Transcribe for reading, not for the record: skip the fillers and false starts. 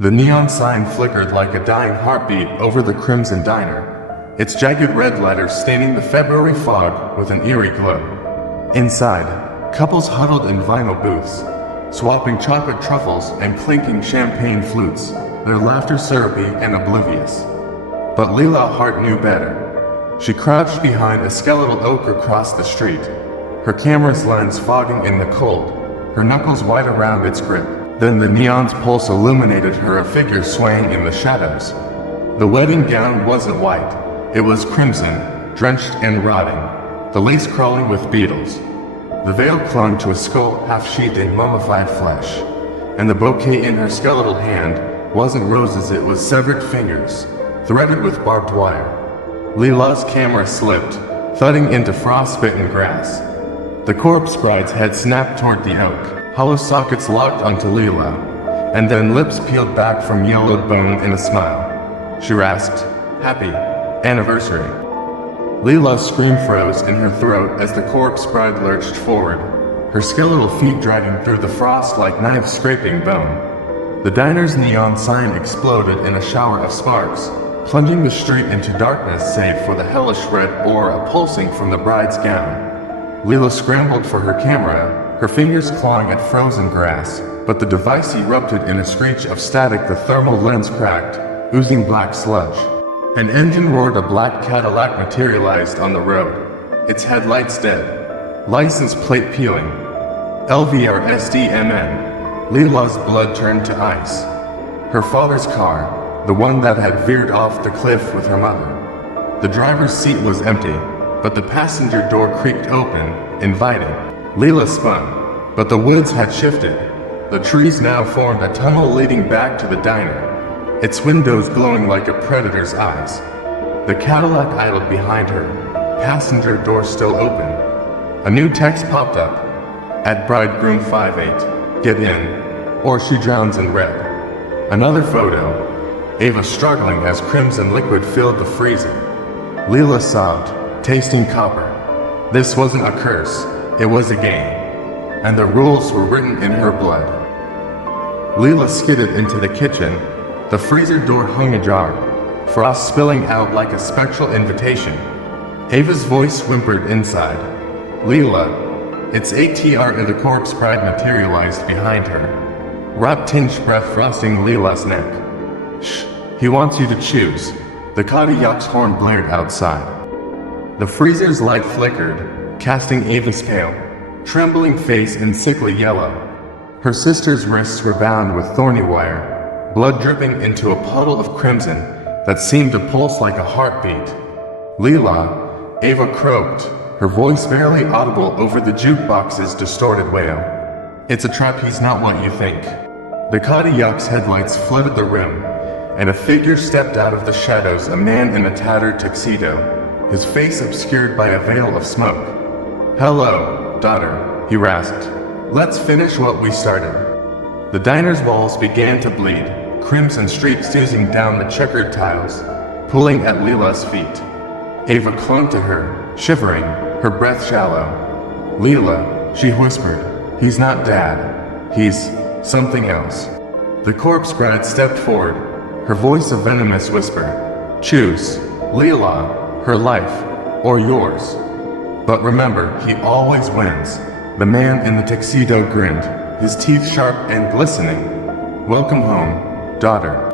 The neon sign flickered like a dying heartbeat over the Crimson Diner, its jagged red letters staining the February fog with an eerie glow. Inside, couples huddled in vinyl booths, swapping chocolate truffles and clinking champagne flutes, their laughter syrupy and oblivious. But Lila Hart knew better. She crouched behind a skeletal oak across the street, her camera's lens fogging in the cold, her knuckles white around its grip. Then the neon's pulse illuminated her, a figure swaying in the shadows. The wedding gown wasn't white, it was crimson, drenched and rotting, the lace crawling with beetles. The veil clung to a skull half-sheathed in mummified flesh, and the bouquet in her skeletal hand wasn't roses, it was severed fingers, threaded with barbed wire. Lila's camera slipped, thudding into frostbitten grass. The corpse bride's head snapped toward the oak, hollow sockets locked onto Lila, and then lips peeled back from yellowed bone in a smile. She rasped, "Happy anniversary." Lila's scream froze in her throat as the corpse bride lurched forward, her skeletal feet dragging through the frost like knives scraping bone. The diner's neon sign exploded in a shower of sparks, plunging the street into darkness save for the hellish red aura pulsing from the bride's gown. Lila scrambled for her camera, her fingers clawing at frozen grass, but the device erupted in a screech of static. The thermal lens cracked, oozing black sludge. An engine roared, a black Cadillac materialized on the road, its headlights dead, license plate peeling. LVRSDMN. Lila's blood turned to ice. Her father's car, the one that had veered off the cliff with her mother. The driver's seat was empty, but the passenger door creaked open, inviting. Lila spun, but the woods had shifted. The trees now formed a tunnel leading back to the diner, its windows glowing like a predator's eyes. The Cadillac idled behind her, passenger door still open. A new text popped up. At bridegroom 58, get in, or she drowns in red. Another photo. Ava struggling as crimson liquid filled the freezer. Lila sobbed, tasting copper. This wasn't a curse, it was a game. And the rules were written in her blood. Lila skidded into the kitchen. The freezer door hung ajar, frost spilling out like a spectral invitation. Ava's voice whimpered inside. Lila, its ATR, and the corpse bride materialized behind her. Rot-tinged breath frosting Lila's neck. Shh, he wants you to choose. The Cadillac's horn blared outside. The freezer's light flickered, casting Ava's pale, trembling face in sickly yellow. Her sister's wrists were bound with thorny wire, blood dripping into a puddle of crimson that seemed to pulse like a heartbeat. Lila, Ava croaked, her voice barely audible over the jukebox's distorted wail. It's a trap, he's not what you think. The Cadillac's headlights flooded the room, and a figure stepped out of the shadows, a man in a tattered tuxedo, his face obscured by a veil of smoke. Hello, daughter, he rasped. Let's finish what we started. The diner's walls began to bleed, crimson streaks oozing down the checkered tiles, pulling at Lila's feet. Ava clung to her, shivering, her breath shallow. Lila, she whispered, he's not Dad. He's something else. The corpse bride stepped forward, her voice a venomous whisper. Choose, Lila, her life, or yours. But remember, he always wins. The man in the tuxedo grinned, his teeth sharp and glistening. Welcome home, daughter.